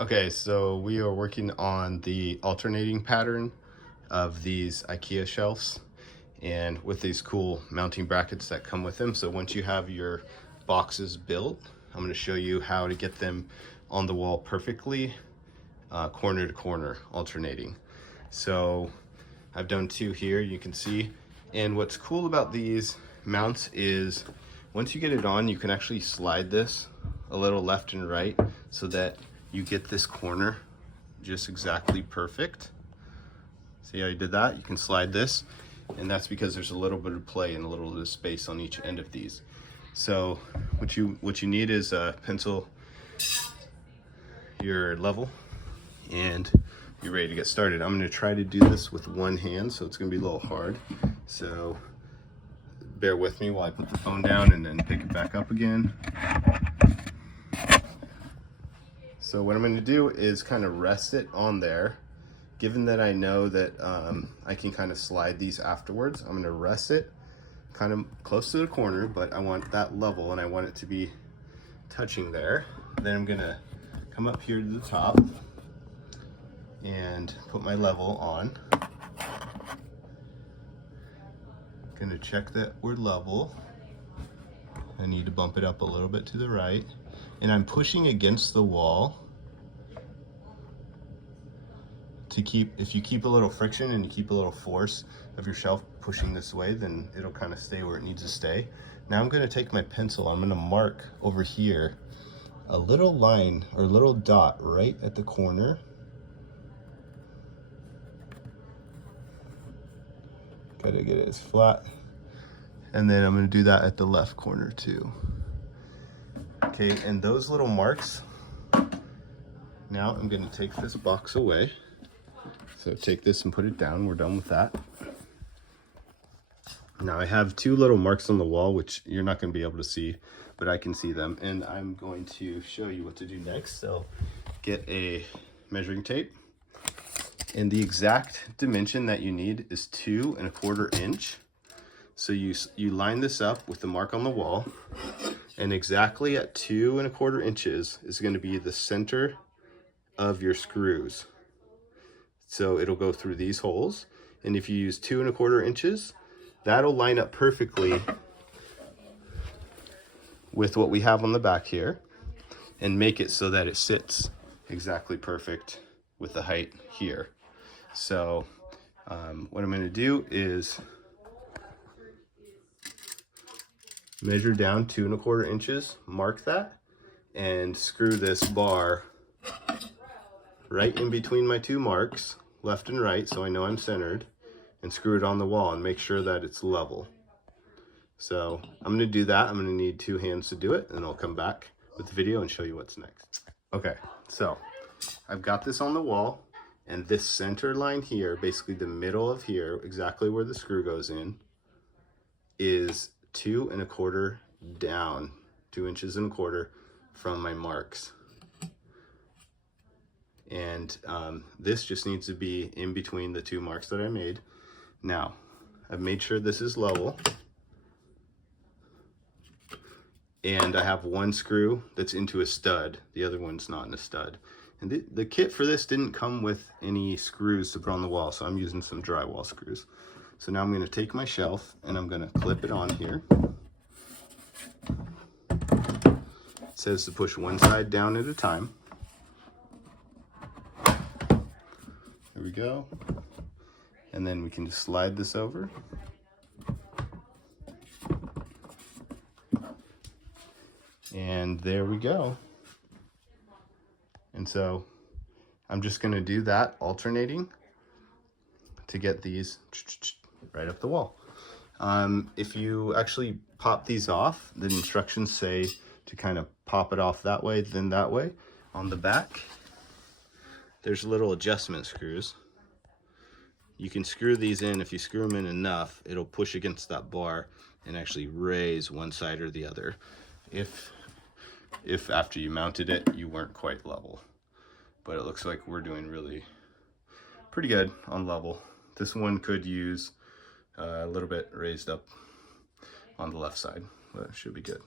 Okay, so we are working on the alternating pattern of these IKEA shelves and with these cool mounting brackets that come with them. So once you have your boxes built, I'm going to show you how to get them on the wall perfectly, corner to corner, alternating. So I've done two here, you can see. And what's cool about these mounts is once you get it on, you can actually slide this a little left and right so that you get this corner just exactly perfect. See how you did that? You can slide this, and that's because there's a little bit of play and a little bit of space on each end of these. So what you need is a pencil, your level, and you're ready to get started. I'm going to try to do this with one hand, so it's going to be a little hard. So bear with me while I put the phone down and then pick it back up again. So what I'm going to do is kind of rest it on there. Given that I know that I can kind of slide these afterwards, I'm going to rest it kind of close to the corner, but I want that level and I want it to be touching there. Then I'm going to come up here to the top and put my level on. Going to check that we're level. I need to bump it up a little bit to the right. And I'm pushing against the wall to keep, if you keep a little friction and you keep a little force of your shelf pushing this way, then it'll kind of stay where it needs to stay. Now I'm going to take my pencil, I'm going to mark over here a little line or a little dot right at the corner. Gotta get it as flat. And then I'm going to do that at the left corner too. Okay, and those little marks, now I'm going to take this box away. So take this and put it down. We're done with that. Now I have two little marks on the wall, which you're not going to be able to see, but I can see them. And I'm going to show you what to do next. So get a measuring tape. And the exact dimension that you need is 2 1/4 inch. So you line this up with the mark on the wall. And exactly at 2 1/4 inches is going to be the center of your screws. So it'll go through these holes. And if you use 2 1/4 inches, that'll line up perfectly with what we have on the back here and make it so that it sits exactly perfect with the height here. So what I'm going to do is measure down 2 1/4 inches, mark that, and screw this bar right in between my two marks, left and right, so I know I'm centered, and screw it on the wall and make sure that it's level. So I'm going to do that. I'm going to need 2 hands to do it, and I'll come back with the video and show you what's next. Okay, so I've got this on the wall, and this center line here, basically the middle of here, exactly where the screw goes in, is 2 1/4 down, 2 1/4 from my marks. And this just needs to be in between the two marks that I made. Now, I've made sure this is level. And I have one screw that's into a stud. The other one's not in a stud. And the kit for this didn't come with any screws to put on the wall, so I'm using some drywall screws. So now I'm going to take my shelf and I'm going to clip it on here. It says to push one side down at a time. There we go. And then we can just slide this over. And there we go. And so I'm just going to do that alternating to get these right up the wall. If you actually pop these off, the instructions say to kind of pop it off that way, then that way. On the back, there's little adjustment screws. You can screw these in. If you screw them in enough, it'll push against that bar and actually raise one side or the other. If after you mounted it, you weren't quite level. But it looks like we're doing really pretty good on level. This one could use a little bit raised up on the left side, but it should be good.